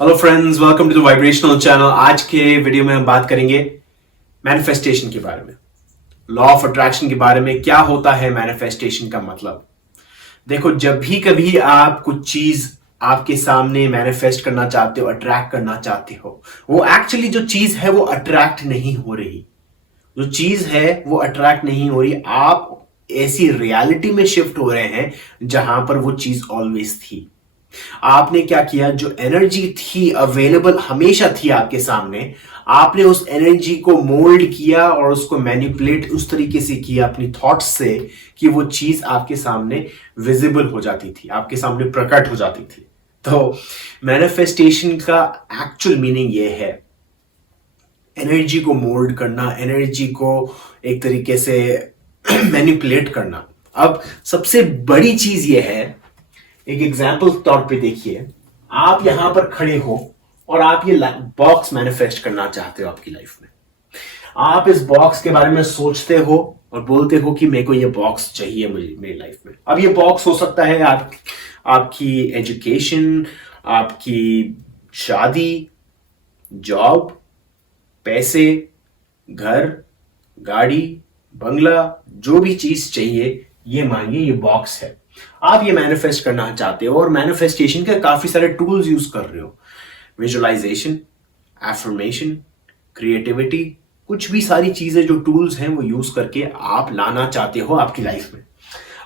Hello friends, welcome to the vibrational channel. आज के video में हम बात करेंगे मैनिफेस्टेशन के बारे में, लॉ ऑफ अट्रैक्शन के बारे में। क्या होता है मैनिफेस्टेशन का मतलब? देखो, जब भी कभी आप कुछ चीज आपके सामने मैनिफेस्ट करना चाहते हो, अट्रैक्ट करना चाहते हो, वो एक्चुअली जो चीज है वो अट्रैक्ट नहीं हो रही। जो चीज है वो अट्रैक्ट नहीं हो रही। आप ऐसी रियलिटी में शिफ्ट हो रहे हैं जहां पर वो चीज ऑलवेज थी। आपने क्या किया? जो एनर्जी थी अवेलेबल हमेशा थी आपके सामने, आपने उस एनर्जी को मोल्ड किया और उसको मैनिपुलेट उस तरीके से किया अपनी थॉट्स से कि वो चीज आपके सामने विजिबल हो जाती थी, आपके सामने प्रकट हो जाती थी। तो मैनिफेस्टेशन का एक्चुअल मीनिंग ये है, एनर्जी को मोल्ड करना, एनर्जी को एक तरीके से मैनिपुलेट करना। अब सबसे बड़ी चीज ये है, एक एग्जाम्पल तौर पे देखिए, आप यहां पर खड़े हो और आप ये बॉक्स मैनिफेस्ट करना चाहते हो आपकी लाइफ में। आप इस बॉक्स के बारे में सोचते हो और बोलते हो कि मेरे को ये बॉक्स चाहिए मुझे मेरी लाइफ में। अब ये बॉक्स हो सकता है आपकी एजुकेशन, आपकी शादी, जॉब, पैसे, घर, गाड़ी, बंगला, जो भी चीज चाहिए ये मांगिए, ये बॉक्स है। आप ये मैनिफेस्ट करना चाहते हो और मैनिफेस्टेशन के काफी सारे टूल्स यूज कर रहे हो। विजुअलाइजेशन, एफर्मेशन, क्रिएटिविटी, कुछ भी सारी चीजें जो टूल्स हैं वो यूज करके आप लाना चाहते हो आपकी लाइफ में।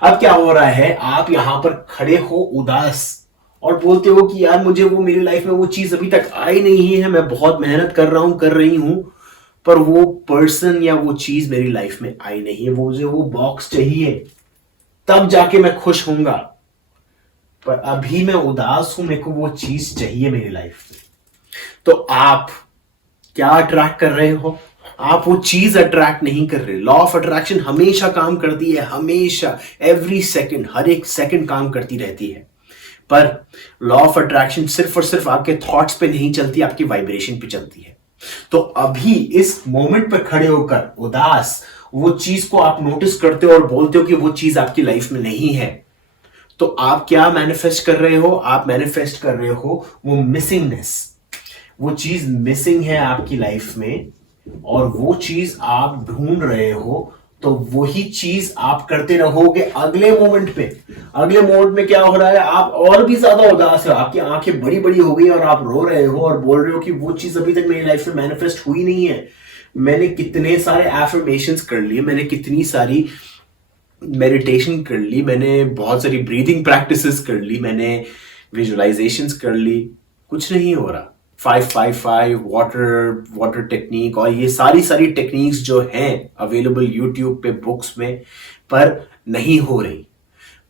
अब क्या हो रहा है, आप यहां पर खड़े हो उदास और बोलते हो कि यार मुझे वो मेरी लाइफ में वो चीज अभी तक आई नहीं है, मैं बहुत मेहनत कर रहा हूं, कर रही हूं, पर वो पर्सन या वो चीज मेरी लाइफ में आई नहीं है। मुझे वो बॉक्स चाहिए, तब जाके मैं खुश होऊंगा, पर अभी मैं उदास हूं, मेरे को वो चीज चाहिए मेरी लाइफ में। तो आप क्या अट्रैक्ट कर रहे हो? आप वो चीज अट्रैक्ट नहीं कर रहे। लॉ ऑफ अट्रैक्शन हमेशा काम करती है, हमेशा, एवरी सेकंड, हर एक सेकंड काम करती रहती है। पर लॉ ऑफ अट्रैक्शन सिर्फ और सिर्फ आपके थॉट्स पे नहीं चलती, आपकी वाइब्रेशन पे चलती है। तो अभी इस मोमेंट पे खड़े होकर उदास वो चीज को आप नोटिस करते हो और बोलते हो कि वो चीज आपकी लाइफ में नहीं है। तो आप क्या मैनिफेस्ट कर रहे हो? आप मैनिफेस्ट कर रहे हो वो मिसिंगनेस। वो चीज मिसिंग है आपकी लाइफ में और वो चीज आप ढूंढ रहे हो। तो वही चीज आप करते रहोगे अगले मोमेंट पे। अगले मोमेंट में क्या हो रहा है, आप और भी ज्यादा उदास हो, आपकी आंखें बड़ी बड़ी हो गई और आप रो रहे हो और बोल रहे हो कि वो चीज अभी तक मेरी लाइफ में मैनिफेस्ट हुई नहीं है। मैंने कितने सारे एफर्मेशंस कर लिए, मैंने कितनी सारी मेडिटेशन कर ली, मैंने बहुत सारी ब्रीदिंग प्रैक्टिसेस कर ली, मैंने विजुअलाइजेशंस कर ली, कुछ नहीं हो रहा। 5-5-5 वाटर टेक्निक और ये सारी सारी टेक्निक्स जो हैं अवेलेबल यूट्यूब पे, बुक्स में, पर नहीं हो रही।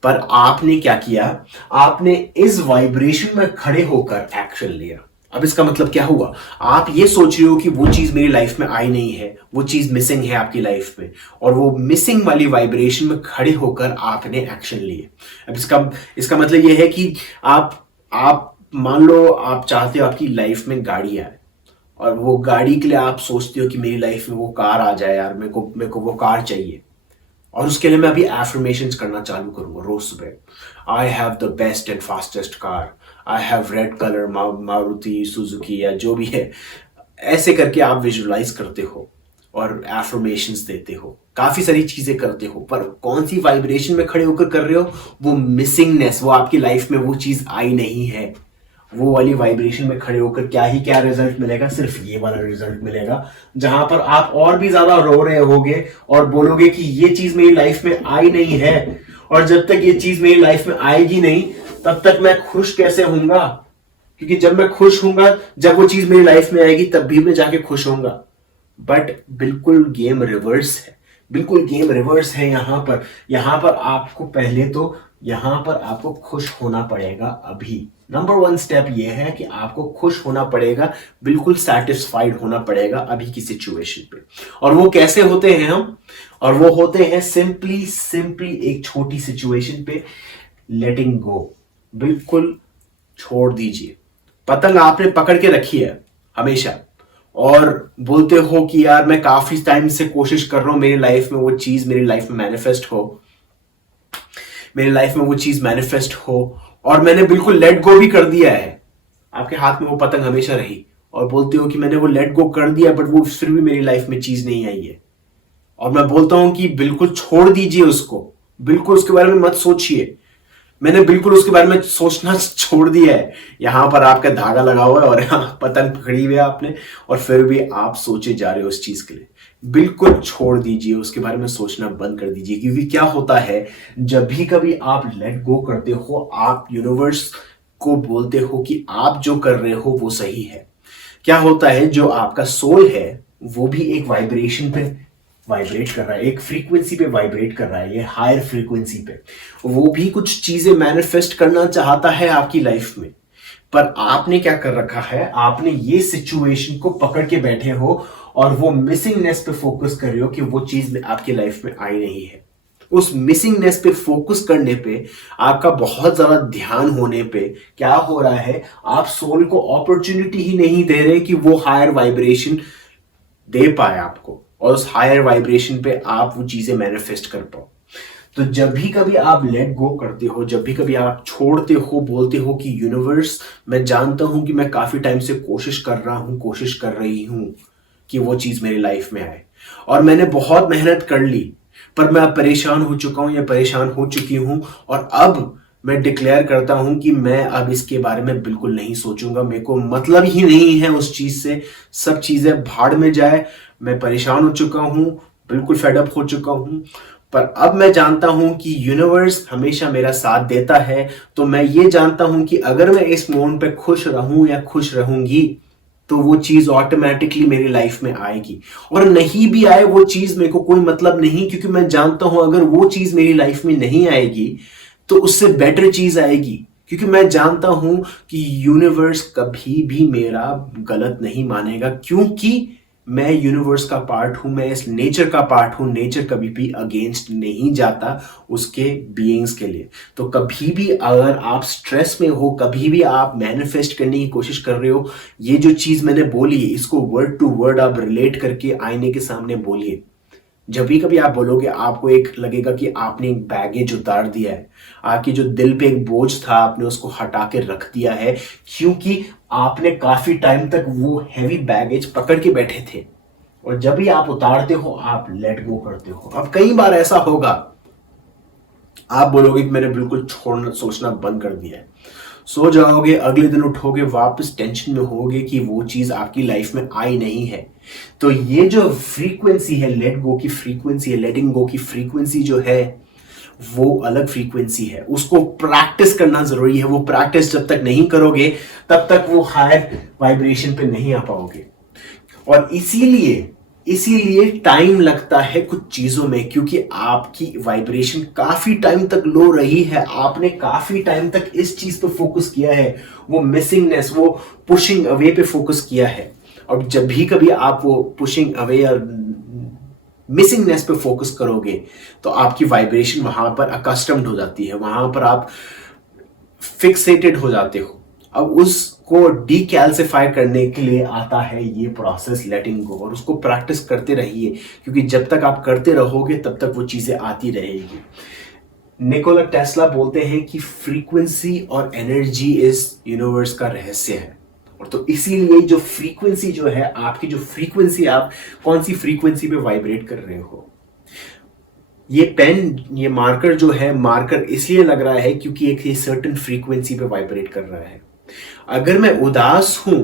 पर आपने क्या किया? आपने इस वाइब्रेशन में खड़े होकर एक्शन लिया। अब इसका मतलब क्या हुआ? आप ये सोच रहे हो कि वो चीज मेरी लाइफ में आई नहीं है, वो चीज मिसिंग है आपकी लाइफ में, और वो मिसिंग वाली वाइब्रेशन में खड़े होकर आपने एक्शन लिए। अब इसका मतलब ये है कि आप मान लो आप चाहते हो आपकी लाइफ में गाड़ी आए, और वो गाड़ी के लिए आप सोचते हो कि मेरी लाइफ में वो कार आ जाए, यार मेरे को वो कार चाहिए। और उसके लिए मैं अभी एफर्मेशंस करना चालू करूंगा रोज सुबह। I have the best and fastest car, I have read colour Maruti Suzuki या जो भी है। ऐसे करके आप विजुअलाइज करते हो और एफर्मेशंस देते हो, काफी सारी चीजें करते हो, पर कौन सी वाइब्रेशन में खड़े होकर कर रहे हो? वो मिसिंगनेस, वो आपकी लाइफ में वो चीज आई नहीं है। वो वाली वाइब्रेशन में खड़े होकर क्या रिजल्ट मिलेगा? सिर्फ ये वाला रिजल्ट मिलेगा, जहां पर आप और भी ज्यादा रो रहे होगे और बोलोगे कि ये चीज मेरी लाइफ में आई नहीं है, और जब तक ये चीज मेरी लाइफ में आएगी नहीं तब तक मैं खुश कैसे होऊंगा? क्योंकि जब मैं खुश होऊंगा, जब वो चीज मेरी लाइफ में आएगी तब भी मैं जाके खुश होऊंगा। बट बिल्कुल गेम रिवर्स है, बिल्कुल गेम रिवर्स है। यहां पर आपको पहले तो यहां पर आपको खुश होना पड़ेगा। अभी नंबर 1 स्टेप ये है कि आपको खुश होना पड़ेगा, बिल्कुल सेटिस्फाइड होना पड़ेगा अभी की सिचुएशन पे। और वो कैसे होते हैं हम? और वो होते हैं सिंपली एक छोटी सिचुएशन पे लेटिंग गो। बिल्कुल छोड़ दीजिए। पतंग आपने पकड़ के रखी है हमेशा, और बोलते हो कि यार मैं काफी टाइम से कोशिश कर रहा हूं मेरी लाइफ में वो चीज मेरी लाइफ में मैनिफेस्ट हो, मेरी लाइफ में वो चीज मैनिफेस्ट हो, और मैंने बिल्कुल लेट गो भी कर दिया है। आपके हाथ में वो पतंग हमेशा रही और बोलते हो कि मैंने वो लेट गो कर दिया बट वो फिर भी मेरी लाइफ में चीज नहीं आई है, और मैं बोलता हूं कि बिल्कुल छोड़ दीजिए उसको, बिल्कुल उसके बारे में मत सोचिए। मैंने बिल्कुल उसके बारे में सोचना छोड़ दिया है। यहां पर आपका धागा लगा हुआ है और यहाँ पतंग पकड़ी हुई है आपने, और फिर भी आप सोचे जा रहे हो उस चीज के लिए। बिल्कुल छोड़ दीजिए, उसके बारे में सोचना बंद कर दीजिए। क्योंकि क्या होता है, जब भी कभी आप लेट गो करते हो, आप यूनिवर्स को बोलते हो कि आप जो कर रहे हो वो सही है। क्या होता है, जो आपका सोल है वो भी एक वाइब्रेशन पे वाइब्रेट कर रहा है, एक फ्रीक्वेंसी पे वाइब्रेट कर रहा है, ये हायर फ्रीक्वेंसी पे। वो भी कुछ चीजें मैनिफेस्ट करना चाहता है आपकी लाइफ में, पर आपने क्या कर रखा है, आपने ये सिचुएशन को पकड़ के बैठे हो और वो मिसिंगनेस पे फोकस कर रहे हो कि वो चीज आपकी लाइफ में आई नहीं है। उस मिसिंगनेस पे फोकस करने पे, आपका बहुत ज्यादा ध्यान होने पे क्या हो रहा है, आप सोल को अपॉर्चुनिटी ही नहीं दे रहे कि वो हायर वाइब्रेशन दे पाए आपको, और उस हायर वाइब्रेशन पे आप वो चीजें मैनिफेस्ट कर पाओ। तो जब भी कभी आप लेट गो करते हो, जब भी कभी आप छोड़ते हो, बोलते हो कि यूनिवर्स, मैं जानता हूं कि मैं काफी टाइम से कोशिश कर रहा हूं, कोशिश कर रही हूं कि वो चीज मेरी लाइफ में आए, और मैंने बहुत मेहनत कर ली, पर मैं अब परेशान हो चुका हूं या परेशान हो चुकी हूं, और अब मैं डिक्लेयर करता हूं कि मैं अब इसके बारे में बिल्कुल नहीं सोचूंगा। मेरे को मतलब ही नहीं है उस चीज से, सब चीजें भाड़ में जाए। मैं परेशान हो चुका हूं, बिल्कुल फेडअप हो चुका हूं। पर अब मैं जानता हूं कि यूनिवर्स हमेशा मेरा साथ देता है। तो मैं ये जानता हूं कि अगर मैं इस मोमेंट पे खुश रहूं या खुश रहूंगी, तो वो चीज ऑटोमेटिकली मेरी लाइफ में आएगी। और नहीं भी आए वो चीज, मेरे को कोई मतलब नहीं, क्योंकि मैं जानता हूं अगर वो चीज मेरी लाइफ में नहीं आएगी तो उससे बेटर चीज आएगी। क्योंकि मैं जानता हूं कि यूनिवर्स कभी भी मेरा गलत नहीं मानेगा, क्योंकि मैं यूनिवर्स का पार्ट हूं, मैं इस नेचर का पार्ट हूं। नेचर कभी भी अगेंस्ट नहीं जाता उसके बीइंग्स के लिए। तो कभी भी अगर आप स्ट्रेस में हो, कभी भी आप मैनिफेस्ट करने की कोशिश कर रहे हो, ये जो चीज मैंने बोली है इसको वर्ड टू वर्ड आप रिलेट करके आईने के सामने बोलिए। जब भी कभी आप बोलोगे, आपको एक लगेगा कि आपने एक बैगेज उतार दिया है, आपके जो दिल पे एक बोझ था आपने उसको हटा के रख दिया है, क्योंकि आपने काफी टाइम तक वो हैवी बैगेज पकड़ के बैठे थे। और जब भी आप उतारते हो, आप लेट गो करते हो। अब कई बार ऐसा होगा, आप बोलोगे कि मैंने बिल्कुल छोड़ना, सोचना बंद कर दिया है। सो जाओगे, अगले दिन उठोगे, वापस टेंशन में होगे कि वो चीज आपकी लाइफ में आई नहीं है। तो ये जो फ्रीक्वेंसी है, लेट गो की फ्रीक्वेंसी है, लेटिंग गो की फ्रीक्वेंसी जो है, वो अलग फ्रीक्वेंसी है। उसको प्रैक्टिस करना जरूरी है। वो प्रैक्टिस जब तक नहीं करोगे, तब तक वो हायर वाइब्रेशन पे नहीं आ पाओगे। और इसीलिए टाइम लगता है कुछ चीजों में, क्योंकि आपकी वाइब्रेशन काफी टाइम तक लो रही है। आपने काफी टाइम तक इस चीज पे फोकस किया है, वो मिसिंगनेस, वो पुशिंग अवे पे फोकस किया है। और जब भी कभी आप वो पुशिंग अवे या मिसिंगनेस पे फोकस करोगे, तो आपकी वाइब्रेशन वहां पर अकस्टम्ड हो जाती है, वहां पर आप फिक्सेटेड हो जाते हो। अब उसको डीकैल्सिफाई करने के लिए आता है ये प्रोसेस लेटिंग गो, और उसको प्रैक्टिस करते रहिए, क्योंकि जब तक आप करते रहोगे तब तक वो चीजें आती रहेगी। निकोला टेस्ला बोलते हैं कि फ्रीक्वेंसी और एनर्जी इस यूनिवर्स का रहस्य है। और तो इसीलिए जो फ्रीक्वेंसी जो है आपकी, जो फ्रीक्वेंसी, आप कौन सी फ्रीक्वेंसी पे वाइब्रेट कर रहे हो। ये पेन, ये मार्कर जो है, मार्कर इसलिए लग रहा है क्योंकि एक सर्टेन फ्रीक्वेंसी पे वाइब्रेट कर रहा है। अगर मैं उदास हूं,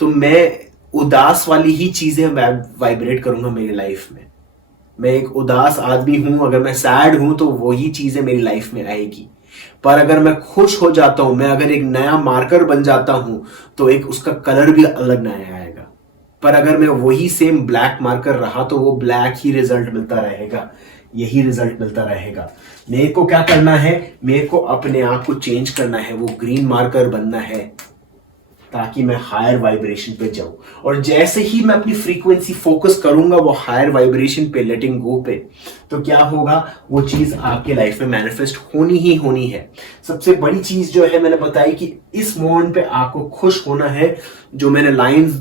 तो मैं उदास वाली ही चीजें वाइब्रेट करूंगा मेरी लाइफ में। मैं एक उदास आदमी हूं, अगर मैं सैड हूं तो वही चीजें मेरी लाइफ में आएगी। पर अगर मैं खुश हो जाता हूं, मैं अगर एक नया मार्कर बन जाता हूं, तो एक उसका कलर भी अलग नया आएगा। पर अगर मैं वही सेम ब्लैक मार्कर रहा, तो वो ब्लैक ही रिजल्ट मिलता रहेगा, यही रिजल्ट मिलता रहेगा। मेरे को क्या करना है, मेरे को अपने आप को चेंज करना है, वो ग्रीन मार्कर बनना है, ताकि मैं हायर वाइब्रेशन पे जाऊं। और जैसे ही मैं अपनी फ्रीक्वेंसी फोकस करूंगा वो हायर वाइब्रेशन पे, लेटिंग गो पे, तो क्या होगा, वो चीज आपके लाइफ में मैनिफेस्ट होनी ही होनी है। सबसे बड़ी चीज जो है, मैंने बताई कि इस मोमेंट पे आपको खुश होना है। जो मैंने लाइंस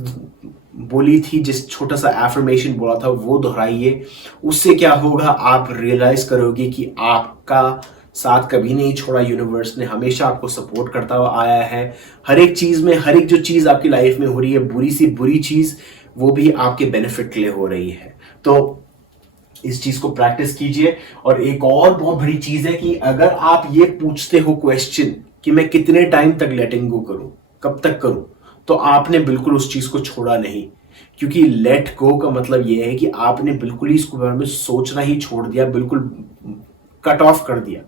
बोली थी, जिस छोटा सा एफर्मेशन बोला था, वो दोहराइए। उससे क्या होगा, आप रियलाइज करोगे कि आपका साथ कभी नहीं छोड़ा। यूनिवर्स ने हमेशा आपको सपोर्ट करता हुआ आया है हर एक चीज में। हर एक जो चीज आपकी लाइफ में हो रही है, बुरी सी बुरी चीज, वो भी आपके बेनिफिट के लिए हो रही है। तो इस चीज को प्रैक्टिस कीजिए। और एक और बहुत बड़ी चीज है कि अगर आप ये पूछते हो क्वेश्चन कि मैं कितने टाइम तक लेटिंग गो करूं, कब तक करूं, तो आपने बिल्कुल उस चीज को छोड़ा नहीं। क्योंकि लेट गो का मतलब यह है कि आपने बिल्कुल ही इसके बारे में सोचना ही छोड़ दिया, बिल्कुल कट ऑफ कर दिया।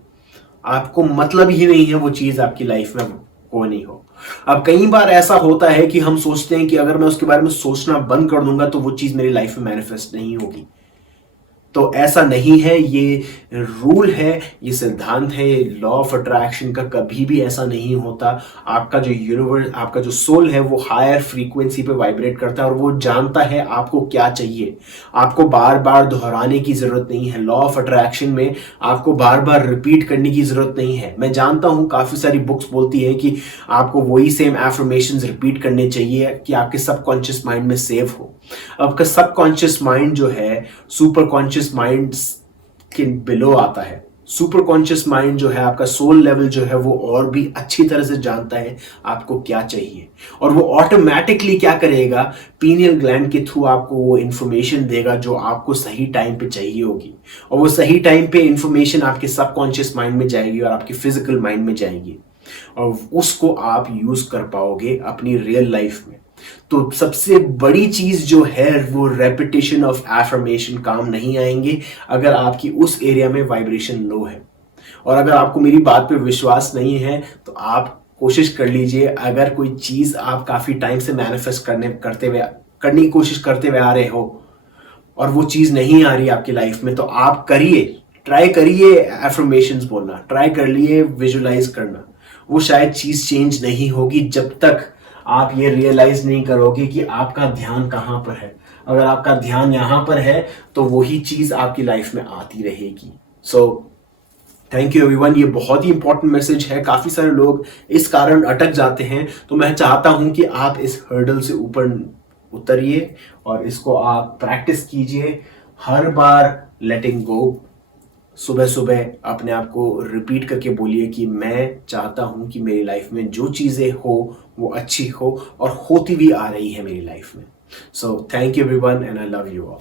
आपको मतलब ही नहीं है वो चीज आपकी लाइफ में हो नहीं हो। अब कई बार ऐसा होता है कि हम सोचते हैं कि अगर मैं उसके बारे में सोचना बंद कर दूंगा तो वो चीज मेरी लाइफ में मैनिफेस्ट नहीं होगी। तो ऐसा नहीं है, ये रूल है, ये सिद्धांत है, ये लॉ ऑफ अट्रैक्शन का कभी भी ऐसा नहीं होता। आपका जो यूनिवर्स, आपका जो सोल है, वो हायर फ्रीक्वेंसी पे वाइब्रेट करता है और वो जानता है आपको क्या चाहिए। आपको बार बार दोहराने की जरूरत नहीं है। लॉ ऑफ अट्रैक्शन में आपको बार बार रिपीट करने की जरूरत नहीं है। मैं जानता हूं काफी सारी बुक्स बोलती है कि आपको वही सेम एफर्मेशंस रिपीट करने चाहिए कि आपके सबकॉन्शियस माइंड में सेव हो। आपका सबकॉन्शियस माइंड जो है सुपर कॉन्शियस माइंड के बिलो आता है। सुपर कॉन्शियस माइंड जो है, आपका सोल लेवल जो है, वो और भी अच्छी तरह से जानता है आपको क्या चाहिए। और वो ऑटोमेटिकली क्या करेगा, पीनियल ग्लैंड के थ्रू आपको वो इंफॉर्मेशन देगा जो आपको सही टाइम पे चाहिए होगी। और वो सही टाइम पे इंफॉर्मेशन आपके सबकॉन्शियस माइंड में जाएगी और आपके फिजिकल माइंड में जाएगी, और उसको आप यूज कर पाओगे अपनी रियल लाइफ में। तो सबसे बड़ी चीज जो है वो रेपिटेशन ऑफ एफर्मेशन काम नहीं आएंगे अगर आपकी उस एरिया में वाइब्रेशन लो है। और अगर आपको मेरी बात पे विश्वास नहीं है तो आप कोशिश कर लीजिए। अगर कोई चीज आप काफी टाइम से मैनिफेस्ट करने की कोशिश करते हुए आ रहे हो और वो चीज नहीं आ रही आपकी लाइफ में, तो आप करिए, ट्राई करिए एफर्मेशंस बोलना, ट्राई कर लिए विजुलाइज करना। वो शायद चीज चेंज नहीं होगी जब तक आप ये रियलाइज नहीं करोगे कि आपका ध्यान कहां पर है। अगर आपका ध्यान यहां पर है तो वही चीज आपकी लाइफ में आती रहेगी। So thank you everyone. ये बहुत ही इंपॉर्टेंट मैसेज है। काफी सारे लोग इस कारण अटक जाते हैं, तो मैं चाहता हूं कि आप इस हर्डल से ऊपर उतरिए और इसको आप प्रैक्टिस कीजिए। हर बार लेटिंग गो, सुबह सुबह अपने आप को रिपीट करके बोलिए कि मैं चाहता हूं कि मेरी लाइफ में जो चीजें हो वो अच्छी हो, और होती भी आ रही है मेरी लाइफ में। So thank you everyone and I love you all.